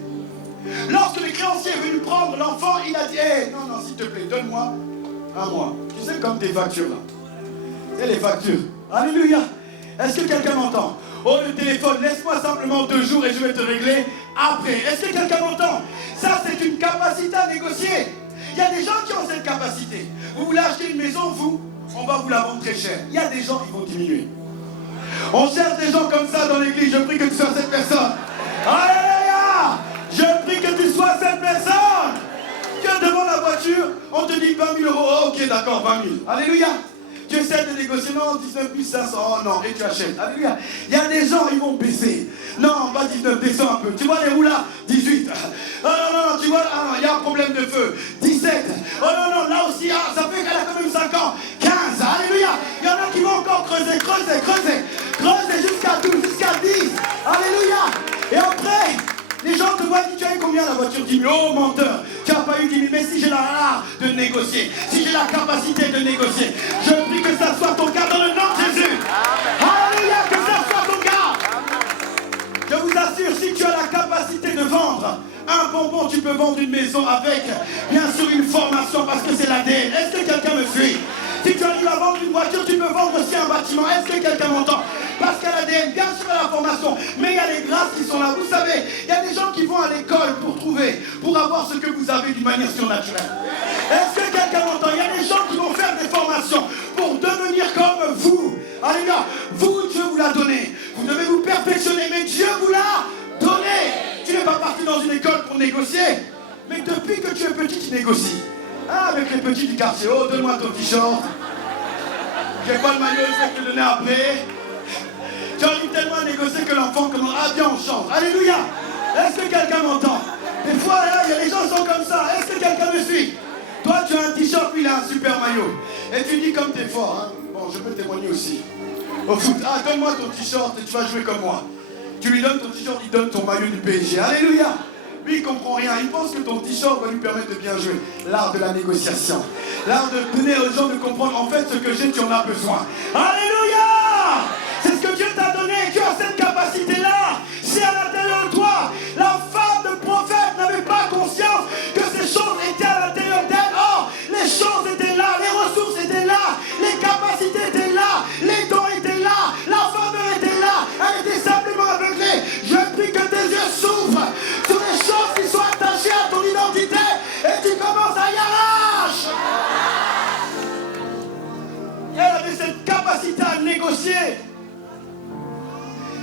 Lorsque le créancier est venu prendre l'enfant, il a dit, hey, non, s'il te plaît, donne-moi un mois. Tu sais, comme tes factures là. C'est les factures. Alléluia! Est-ce que quelqu'un m'entend? Oh, le téléphone, laisse-moi simplement 2 jours et je vais te régler après. Est-ce que quelqu'un m'entend? Ça, c'est une capacité à négocier. Il y a des gens qui ont cette capacité. Vous voulez acheter une maison, on va vous la vendre très cher. Il y a des gens qui vont diminuer. On cherche des gens comme ça dans l'église. Je prie que tu sois cette personne. Alléluia! Je prie que tu sois cette personne. Que devant la voiture, on te dit 20 000 euros. Oh, ok, d'accord, 20 000. Alléluia! Tu essaies de négocier, non, 19 500, oh non, et tu achètes. Alléluia. Il y a des gens, ils vont baisser. Non, pas 19, descends un peu. Tu vois les roues là, 18. Oh non, tu vois, il y a un problème de feu. 17. Oh non, là aussi, ça fait qu'elle a quand même 5 ans. 15, alléluia. Il y en a qui vont encore creuser jusqu'à 12, jusqu'à 10. Alléluia. Et après, les gens te voient, tu as eu combien la voiture? 10 000. Oh menteur, tu n'as pas eu 10 000. Mais si j'ai l'art de négocier, si j'ai la capacité de négocier, je prie que ça soit ton cas dans le nom de Jésus. Alléluia, que ça soit ton cas. Je vous assure, si tu as la capacité de vendre un bonbon, tu peux vendre une maison avec, bien sûr, une formation parce que c'est l'ADN. Est-ce que quelqu'un me suit? Si tu arrives à vendre une voiture, tu peux vendre aussi un bâtiment. Est-ce que quelqu'un m'entend? Parce qu'à l'ADN, bien sûr, à la formation, mais il y a les grâces qui sont là. Vous savez, il y a des gens qui vont à l'école pour avoir ce que vous avez d'une manière surnaturelle. Est-ce que quelqu'un m'entend? Il y a des gens qui vont faire des formations pour devenir comme vous. Alléluia. Vous, Dieu vous l'a donné. Vous devez vous perfectionner, mais Dieu vous l'a donné. Tu n'es pas parti dans une école pour négocier, mais depuis que tu es petit, tu négocies. Ah, avec les petits du quartier, oh, donne-moi ton t-shirt. J'ai pas le maillot, je vais te le donner après. Tu arrives tellement à négocier que l'enfant commence. Ah, bien, on change. Alléluia. Est-ce que quelqu'un m'entend? Des fois, là, il y a des gens qui sont comme ça. Est-ce que quelqu'un me suit? Toi, tu as un t-shirt, lui, il a un super maillot. Et tu dis comme t'es fort. Hein? Bon, je peux témoigner aussi. Au foot, ah, donne-moi ton t-shirt et tu vas jouer comme moi. Tu lui donnes ton t-shirt, il donne ton maillot du PSG. Alléluia. Lui, il ne comprend rien. Il pense que ton t-shirt va lui permettre de bien jouer. L'art de la négociation. L'art de donner aux gens de comprendre, en fait, ce que j'ai, tu en as besoin. Alléluia! C'est ce que Dieu t'a donné. Tu as cette capacité-là. C'est à l'intérieur de toi. La femme de prophète n'avait pas conscience que ces choses étaient à l'intérieur d'elle. Or, les choses étaient là. Les ressources étaient là. Les capacités étaient là. Les dons étaient là. La faveur était là. Elle était simplement aveuglée. Je prie que tes yeux s'ouvrent sur les choses qui sont attachées à ton identité et tu commences à y arracher. Elle avait cette capacité à négocier.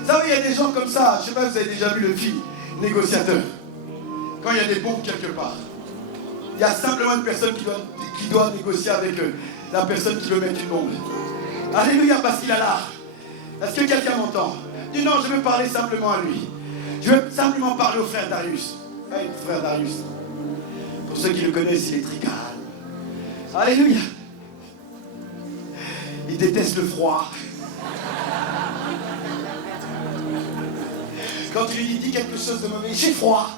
Vous savez, il y a des gens comme ça. Je ne sais pas si vous avez déjà vu le film Négociateur. Quand il y a des bombes quelque part, il y a simplement une personne qui doit négocier avec la personne qui veut mettre une bombe. Alléluia, parce qu'il a l'art. Est-ce que quelqu'un m'entend? Dis non, je veux parler simplement à lui. Je veux simplement parler au frère Darius. Hey, frère Darius. Pour ceux qui le connaissent, il est très calme. Alléluia. Il déteste le froid. Quand tu lui dis quelque chose de mauvais, j'ai froid.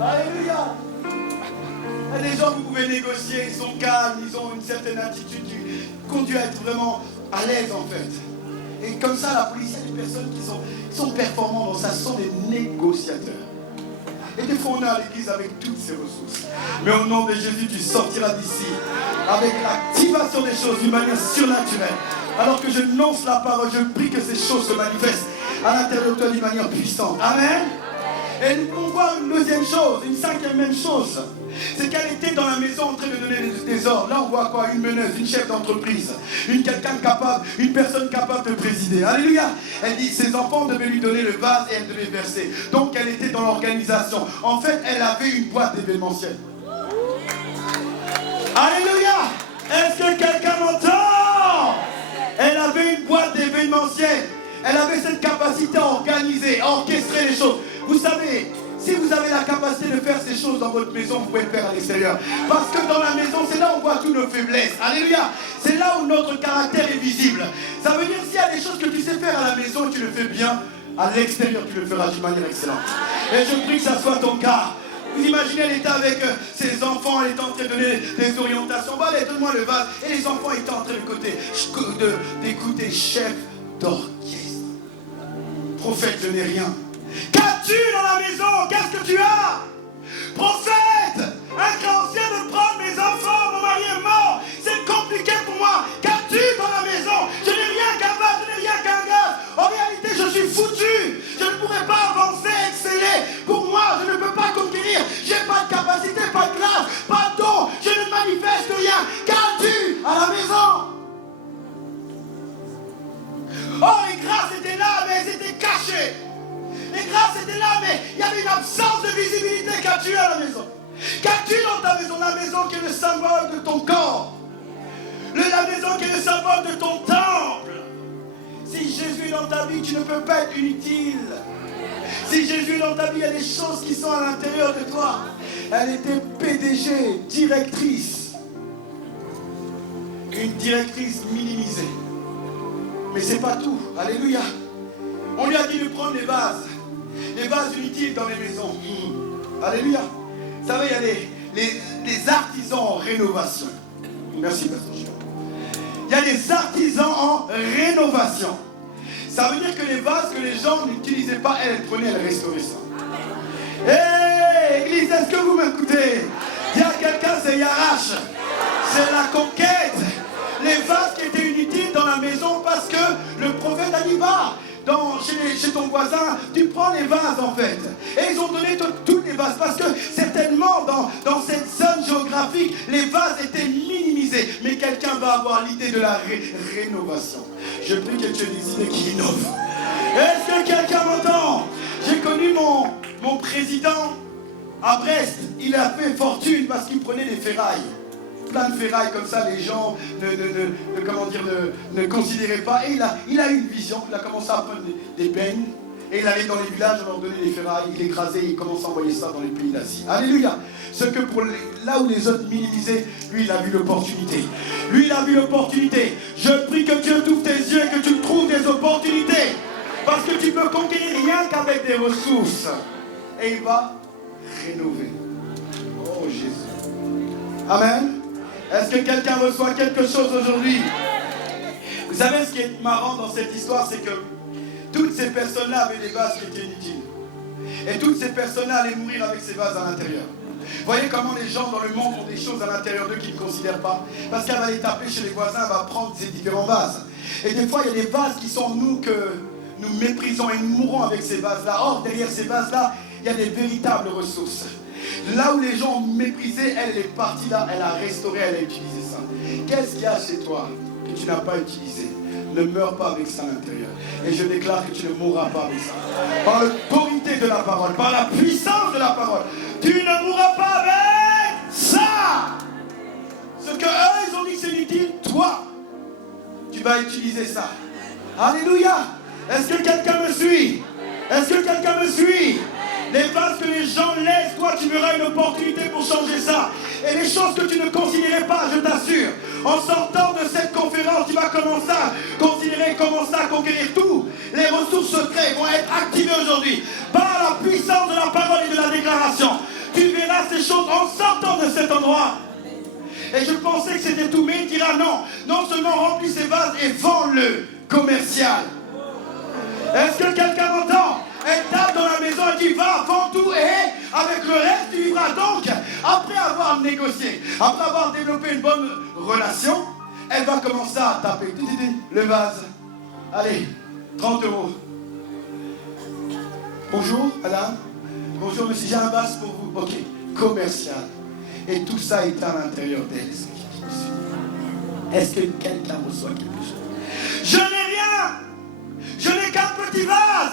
Alléluia. Il y a des gens que vous pouvez négocier, ils sont calmes, ils ont une certaine attitude qui conduit à être vraiment à l'aise en fait. Et comme ça, la police, il y a des personnes qui sont performantes dans ça, ce sont des négociateurs. Et des fois, on est à l'église avec toutes ces ressources. Mais au nom de Jésus, tu sortiras d'ici avec l'activation des choses d'une manière surnaturelle. Alors que je lance la parole, je prie que ces choses se manifestent à l'intérieur de toi d'une manière puissante. Amen. Et nous pouvons voir une deuxième chose, une cinquième même chose. C'est qu'elle était dans la maison en train de donner des ordres. Là, on voit quoi? Une meneuse, une chef d'entreprise, quelqu'un capable, une personne capable de présider. Alléluia. Elle dit, ses enfants devaient lui donner le vase et elle devait verser. Donc, elle était dans l'organisation. En fait, elle avait une boîte d'événementiel. Alléluia. Est-ce que quelqu'un m'entend? Elle avait une boîte d'événementiel. Elle avait cette capacité à organiser, à orchestrer les choses. Vous savez, si vous avez la capacité de faire ces choses dans votre maison, vous pouvez le faire à l'extérieur. Parce que dans la maison, c'est là où on voit toutes nos faiblesses. Alléluia. C'est là où notre caractère est visible. Ça veut dire s'il y a des choses que tu sais faire à la maison, tu le fais bien. À l'extérieur, tu le feras d'une manière excellente. Et je prie que ça soit ton cas. Vous imaginez, elle était avec ses enfants, elle était en train de donner des orientations. Bon, allez, donne-moi le vase. Et les enfants étaient en train d'écouter chef d'orchestre. Prophète, je n'ai rien. Qu'as-tu dans la maison? Qu'est-ce que tu as? Prophète, un créancier veut prendre mes enfants, mon mari est mort, c'est compliqué pour moi. Qu'as-tu dans la maison? Je n'ai rien qu'un vase, je n'ai rien qu'un gaz. En réalité, je suis foutu. Je ne pourrai pas avancer, exceller. Pour moi, je ne peux pas conquérir. Je n'ai pas de capacité, pas de grâce, pas de don. Je ne manifeste rien. Qu'as-tu à la maison? Oh, les grâces étaient là, mais elles étaient cachées. Les grâces étaient là, mais il y avait une absence de visibilité. Qu'as-tu à la maison? Qu'as-tu dans ta maison? La maison qui est le symbole de ton corps. La maison qui est le symbole de ton temple. Si Jésus est dans ta vie, tu ne peux pas être inutile. Si Jésus est dans ta vie, il y a des choses qui sont à l'intérieur de toi. Elle était PDG, directrice. Une directrice minimisée. Mais c'est pas tout. Alléluia. On lui a dit de prendre les vases inutiles dans les maisons. Alléluia. Vous savez, il y a les artisans en rénovation. Merci, Pasteur Jean. Il y a des artisans en rénovation. Ça veut dire que les vases que les gens n'utilisaient pas, elles prenaient, elles restauraient ça. Hé, Église, est-ce que vous m'écoutez? Il y a quelqu'un, c'est Yarash. C'est la conquête. Les vases qui étaient inutiles dans la maison parce que le prophète a dit, va chez ton voisin, tu prends les vases en fait. Et ils ont donné tous les vases parce que certainement dans cette zone géographique, les vases étaient minimisés. Mais quelqu'un va avoir l'idée de la rénovation. Je prie que tu aies des idées qui innovent. Est-ce que quelqu'un m'entend? J'ai connu mon président à Brest. Il a fait fortune parce qu'il prenait des ferrailles. Plein de ferrailles comme ça, les gens ne considéraient pas. Et il a eu une vision, il a commencé à prendre des beignes, et il allait dans les villages, on leur donnait des ferrailles, il écrasait, il commençait à envoyer ça dans les pays d'Asie. Alléluia. Ce que là où les autres minimisaient, lui il a vu l'opportunité. Lui il a vu l'opportunité. Je prie que Dieu t'ouvre tes yeux et que tu trouves des opportunités. Parce que tu peux conquérir rien qu'avec des ressources. Et il va rénover. Oh Jésus. Amen. Est-ce que quelqu'un reçoit quelque chose aujourd'hui? Vous savez ce qui est marrant dans cette histoire, c'est que toutes ces personnes-là avaient des vases qui étaient inutiles. Et toutes ces personnes-là allaient mourir avec ces vases à l'intérieur. Vous voyez comment les gens dans le monde ont des choses à l'intérieur d'eux qu'ils ne considèrent pas. Parce qu'elle va les taper chez les voisins, elle va prendre ces différents vases. Et des fois, il y a des vases qui sont en nous que nous méprisons et nous mourrons avec ces vases-là. Or, derrière ces vases-là, il y a des véritables ressources. Là où les gens ont méprisé, elle est partie là, elle a restauré, elle a utilisé ça. Qu'est-ce qu'il y a chez toi que tu n'as pas utilisé? Ne meurs pas avec ça à l'intérieur. Et je déclare que tu ne mourras pas avec ça. Par l'autorité de la parole, par la puissance de la parole, tu ne mourras pas avec ça. Ce que eux, ils ont dit que c'est inutile, toi, tu vas utiliser ça. Alléluia. Est-ce que quelqu'un me suit? Est-ce que quelqu'un me suit? Les vases que les gens laissent, toi tu verras une opportunité pour changer ça. Et les choses que tu ne considérais pas, je t'assure, en sortant de cette conférence, tu vas commencer à considérer, commencer à conquérir tout. Les ressources secrètes vont être activées aujourd'hui par la puissance de la parole et de la déclaration. Tu verras ces choses en sortant de cet endroit. Et je pensais que c'était tout, mais il dira non. Non seulement remplis ces vases et vends-le commercial. Est-ce que quelqu'un m'entend? Elle tape dans la maison et dit va, vends tout et avec le reste tu vivras. Donc, après avoir négocié, après avoir développé une bonne relation, elle va commencer à taper le vase. Allez, 30 €. Bonjour, madame. Bonjour monsieur, j'ai un vase pour vous. Ok, commercial. Et tout ça est à l'intérieur d'elle. Est-ce que quelqu'un reçoit quelque chose? Je n'ai rien. Je n'ai qu'un petit vase.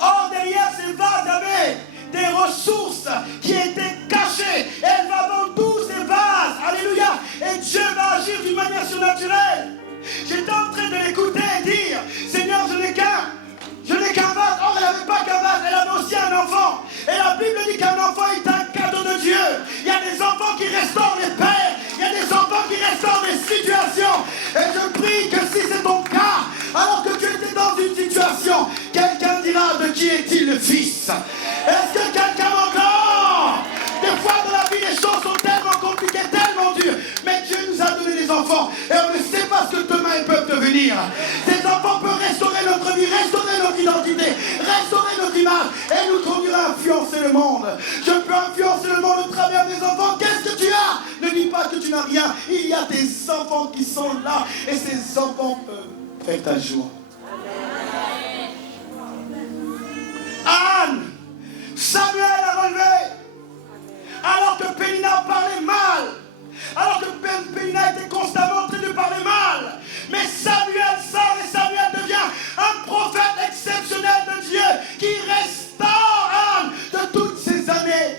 Or, derrière ces vases, il y avait des ressources qui étaient cachées. Elle va vendre tous ces vases. Alléluia. Et Dieu va agir d'une manière surnaturelle. J'étais en train de l'écouter et dire, Seigneur, je n'ai qu'un vase. Or, elle n'avait pas qu'un vase, elle avait aussi un enfant. Et la Bible dit qu'un enfant est un cadeau de Dieu. Il y a des enfants qui restaurent les pères. Il y a des enfants qui restaurent les situations. Et je prie que si c'est ton cas, alors que tu étais dans une situation, quelqu'un dira, de qui est-il le fils? Est-ce que quelqu'un m'entend? Des fois dans la vie, les choses sont tellement compliquées, tellement dures. Mais Dieu nous a donné des enfants. Et on ne sait pas ce que demain ils peuvent devenir. Ces enfants peuvent restaurer notre vie, restaurer notre identité, restaurer notre image. Et nous conduire à influencer le monde. Je peux influencer le monde au travers des enfants. Qu'est-ce que tu as? Ne dis pas que tu n'as rien. Il y a des enfants qui sont là. Et ces enfants peuvent faire ta joie. Anne, Samuel a relevé. Alors que Pénina parlait mal. Alors que Pénina était constamment en train de parler mal. Mais Samuel sort et Samuel devient un prophète exceptionnel de Dieu qui restaure Anne de toutes ces années.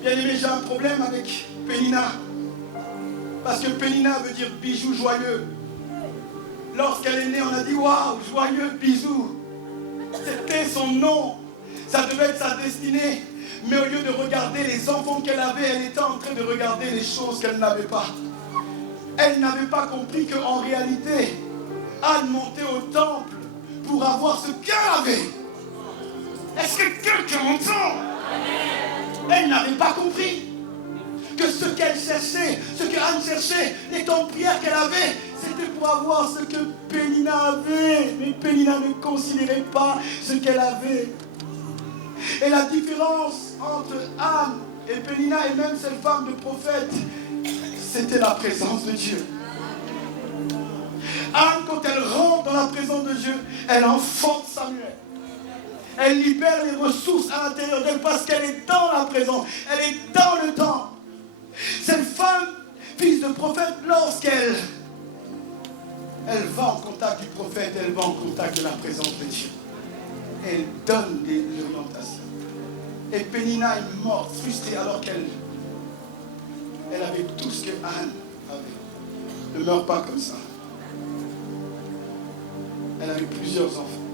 Bien aimé, j'ai un problème avec Pénina. Parce que Pénina veut dire bijou joyeux. Lorsqu'elle est née, on a dit waouh, joyeux bisou. C'était son nom. Ça devait être sa destinée. Mais au lieu de regarder les enfants qu'elle avait, elle était en train de regarder les choses qu'elle n'avait pas. Elle n'avait pas compris qu'en réalité, Anne montait au temple pour avoir ce qu'elle avait. Est-ce que quelqu'un m'entend? Elle n'avait pas compris que ce qu'elle cherchait, ce que Anne cherchait, les temps de prière qu'elle avait, c'était pour avoir ce que Pénina avait. Mais Pénina ne considérait pas ce qu'elle avait. Et la différence entre Anne et Pénina et même cette femme de prophète, c'était la présence de Dieu. Anne, quand elle rentre dans la présence de Dieu, elle enfonce Samuel. Elle libère les ressources à l'intérieur d'elle parce qu'elle est dans la présence. Elle est dans le temps. Cette femme, fils de prophète, lorsqu'elle va en contact du prophète, elle va en contact de la présence de Dieu. Elle donne des orientations. Et Pénina est morte, frustrée, alors qu'elle avait tout ce que Anne avait. Ne meurs pas comme ça. Elle avait plusieurs enfants.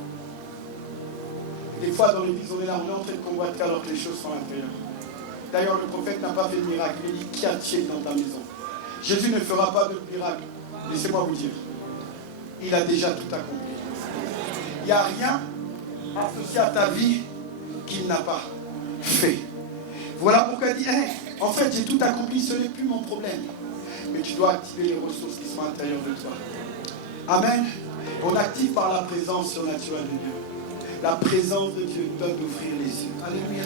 Des fois, dans l'église, on est là, on est en train de convoiter alors que les choses sont à l'intérieur. D'ailleurs, le prophète n'a pas fait de miracle. Il dit, qu'y a-t-il dans ta maison? Jésus ne fera pas de miracle. Laissez-moi vous dire. Il a déjà tout accompli. Il n'y a rien associé à ta vie qu'il n'a pas fait. Voilà pourquoi il dit, en fait, j'ai tout accompli, ce n'est plus mon problème. Mais tu dois activer les ressources qui sont à l'intérieur de toi. Amen. On active par la présence surnaturelle de Dieu. La présence de Dieu nous donne d'ouvrir les yeux. Alléluia.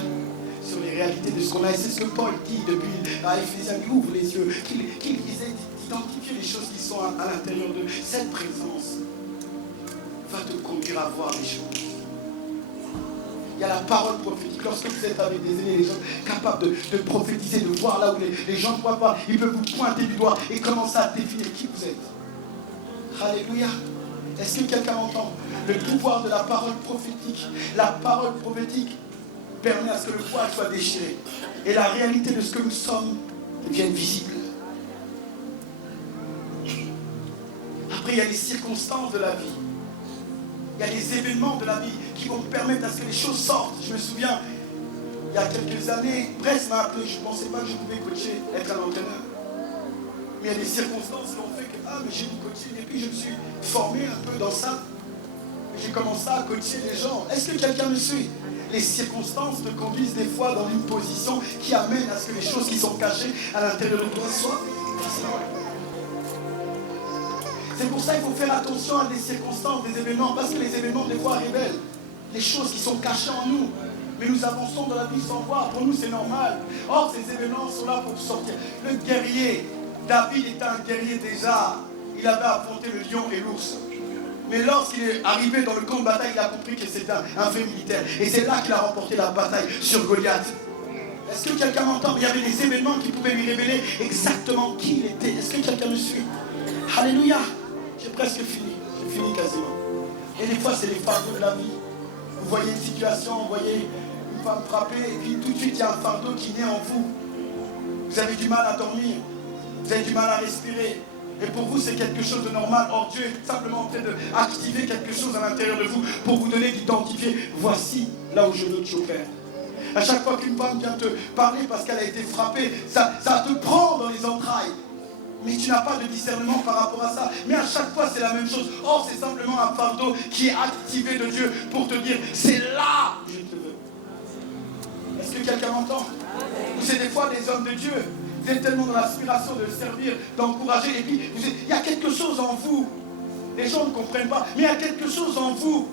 Sur les réalités de ce qu'on a. Et c'est ce que Paul dit depuis à Éphésiens, il ouvre les yeux, qu'il essaie d'identifier les choses qui sont à l'intérieur de cette présence. Va te conduire à voir les choses. Il y a la parole prophétique. Lorsque vous êtes avec des aînés, les gens capables de prophétiser, de voir là où les gens ne voient pas, ils peuvent vous pointer du doigt et commencer à définir qui vous êtes. Alléluia. Est-ce que quelqu'un entend? Le pouvoir de la parole prophétique. La parole prophétique permet à ce que le voile soit déchiré. Et la réalité de ce que nous sommes devienne visible. Après, il y a les circonstances de la vie. Il y a des événements de la vie qui vont permettre à ce que les choses sortent. Je me souviens, il y a quelques années, Brest m'a appelé. Je ne pensais pas que je pouvais coacher, être un entraîneur. Mais il y a des circonstances qui ont fait que, mais j'ai du coaching. Et puis je me suis formé un peu dans ça. J'ai commencé à coacher les gens. Est-ce que quelqu'un me suit? Les circonstances te conduisent des fois dans une position qui amène à ce que les choses qui sont cachées à l'intérieur de toi soient visibles. C'est pour ça qu'il faut faire attention à des circonstances, des événements, parce que les événements des fois révèlent les choses qui sont cachées en nous. Mais nous avançons dans la vie sans voir. Pour nous, c'est normal. Or, ces événements sont là pour sortir. Le guerrier, David était un guerrier déjà. Il avait affronté le lion et l'ours. Mais lorsqu'il est arrivé dans le camp de bataille, il a compris que c'était un vrai militaire. Et c'est là qu'il a remporté la bataille sur Goliath. Est-ce que quelqu'un m'entend? Il y avait des événements qui pouvaient lui révéler exactement qui il était. Est-ce que quelqu'un me suit? Alléluia. J'ai presque fini. J'ai fini quasiment. Et des fois, c'est les fardeaux de la vie. Vous voyez une situation, vous voyez une femme frappée, et puis tout de suite, il y a un fardeau qui naît en vous. Vous avez du mal à dormir. Vous avez du mal à respirer. Et pour vous, c'est quelque chose de normal. Or, Dieu est simplement en train d'activer quelque chose à l'intérieur de vous pour vous donner d'identifier. Voici là où je veux que tu opères. À chaque fois qu'une femme vient te parler parce qu'elle a été frappée, ça te prend dans les entrailles. Mais tu n'as pas de discernement par rapport à ça. Mais à chaque fois, c'est la même chose. Or, c'est simplement un fardeau qui est activé de Dieu pour te dire, c'est là où je te veux. Est-ce que quelqu'un m'entend? Ou c'est des fois des hommes de Dieu. Vous êtes tellement dans l'aspiration de servir, d'encourager. Et puis, il y a quelque chose en vous. Les gens ne comprennent pas. Mais il y a quelque chose en vous.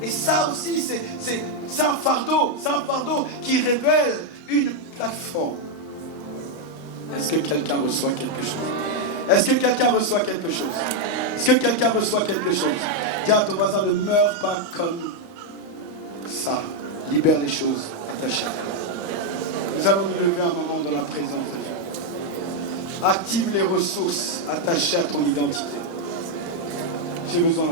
Et ça aussi, c'est un fardeau. C'est un fardeau qui révèle une plateforme. Est-ce que quelqu'un reçoit quelque chose? Est-ce que quelqu'un reçoit quelque chose? Est-ce que quelqu'un reçoit quelque chose? Dis à ton voisin, ne meurs pas comme ça. Libère les choses attachées. Nous allons nous lever un moment dans la présence de Dieu. Active les ressources attachées à ton identité. J'ai besoin